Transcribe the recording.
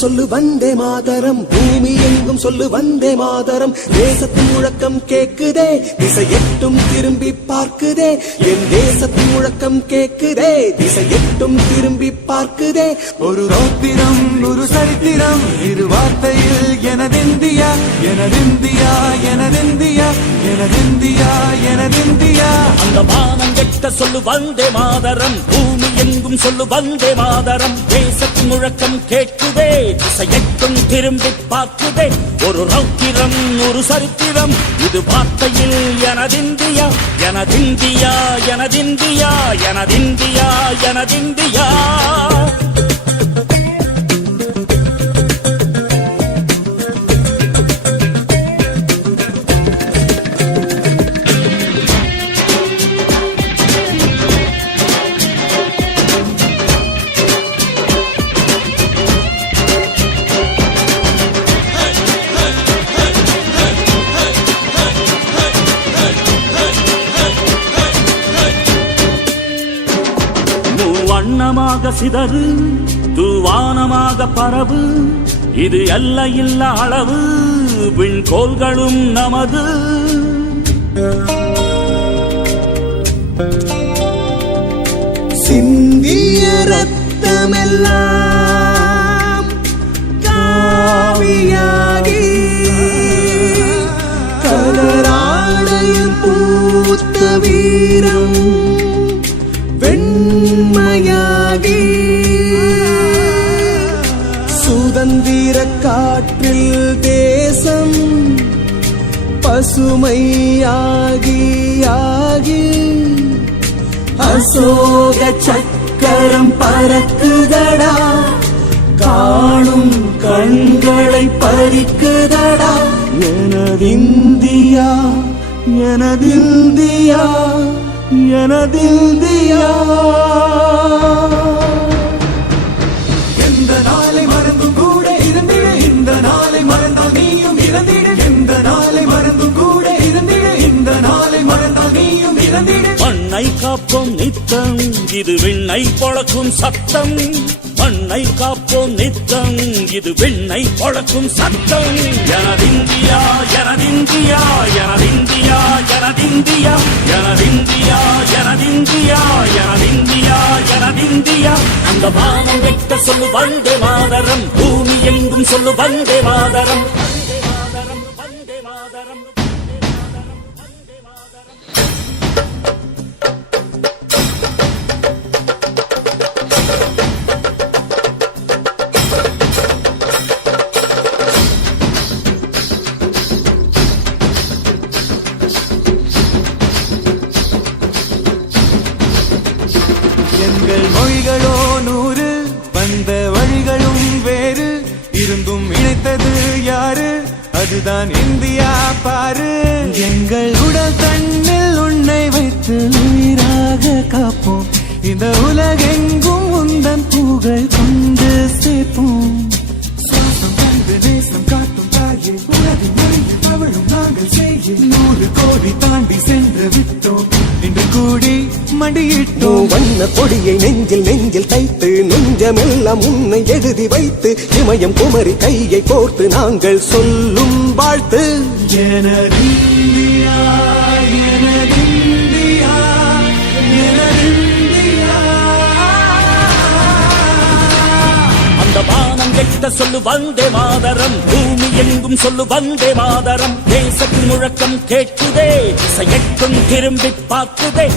சொல்லு வந்தே மாதரம், பூமி எங்கும் சொல்லு வந்தே மாதரம். தேசத்தின் முழக்கம் கேக்குதே, திசை எட்டும் திரும்பி பார்க்குதே. என் தேசத்தின் முழக்கம் கேக்குதே, திசை எட்டும் திரும்பி பார்க்குதே. ஒரு ரௌத்திரம் ஒரு சரித்திரம், இரு வார்த்தையில் எனதிந்தியா எனதிந்தியா எனதிந்தியா எனதிந்தியா எனதிந்தியா. அந்த வானம் எட்ட சொல்லு வந்தே மாதரம், பூமி எங்கும் சொல்லு வந்தே மாதரம். தேசத்தின் முழக்கம் கேட்குதே, திசை எட்டும் திரும்பி பார்க்குதே. ஒரு ரௌத்திரம் ஒரு சரித்திரம், இது வார்த்தையில் எனதிந்தியா எனதிந்தியா எனதிந்தியா எனதிந்தியா எனதிந்தியா. வண்ணமாக சிதறு தூவானமாக பரவு, இது எல்லையில்ல அளவு, விண்கோள்களும் நமது. சிந்திய ரத்தமெல்லாம் காவியாகி, கலராடையில் பூத்த வீரம் வெண்மையாகி, சுதந்திர காற்றில் தேசம் பசுமையாகி ஆகி, அசோக சக்கரம் பறக்குதடா, காணும் கண்களை பறிக்குதடா. எனதிந்தியா எனதிந்தியா எனதிந்தியா. எந்த நாளை மறந்தும் கூட இருந்திட, இந்த நாளை மறந்தால் நீயும் இறந்திட. எந்த நாளை மறந்தும் கூட இருந்திட, இந்த நாளை மறந்தால் நீயும் இறந்திட. மண்ணை காப்போம் நித்தம், இது விண்ணை பொழக்கும் சத்தம். மண்ணை காப்போம் நித்தம், இது விண்ணை பொழக்கும் சத்தம். எனதிந்தியா எனதிந்தியா எனதிந்தியா எனதிந்தியா எனதிந்தியா எனதிந்தியா எனதிந்தியா எனதிந்தியா. அந்த வானம் வெட்ட சொல்லு வந்தே மாதரம், பூமி எங்கும் சொல்லு வந்தே மாதரம். வந்தே மாதரம் வந்தே மாதரம். எங்கள் மொழிகளோ 100, வந்த வழிகளும் வேறு, இருந்தும் இணைத்தது யாரு? அதுதான் இந்தியா பாரு. எங்கள் உடல் தன்னில் உன்னை வைத்து உயிராக காப்போம், இந்த உலகெங்கும் உந்தன் புகழ் கொண்டு சேர்ப்போம். சுவாசம் வந்து நேசம் காட்டும் தாயே, உலகின் மொழியில் தவழும் நாங்கள் செய்ய 100 கோடி தாண்டி சென்று விட்டோம், இன்று கூடி மண்டியிட்டோம். வண்ண கொடியை நெஞ்சில் நெஞ்சில் தைத்து, நெஞ்சமெல்லாம் உன்னை எழுதி வைத்து, இமயம் குமரி கையை கோர்த்து நாங்கள் சொல்லும் வாழ்த்து. எனதிந்தியா எனதிந்தியா எனதிந்தியா. அந்த வானம் எட்ட சொல்லு வந்தே மாதரம், பூமி எங்கும் சொல்லு வந்தே மாதரம். தேசத்தின் முழக்கம் கேட்குதே, திசை எட்டும் திரும்பி பார்க்குதே.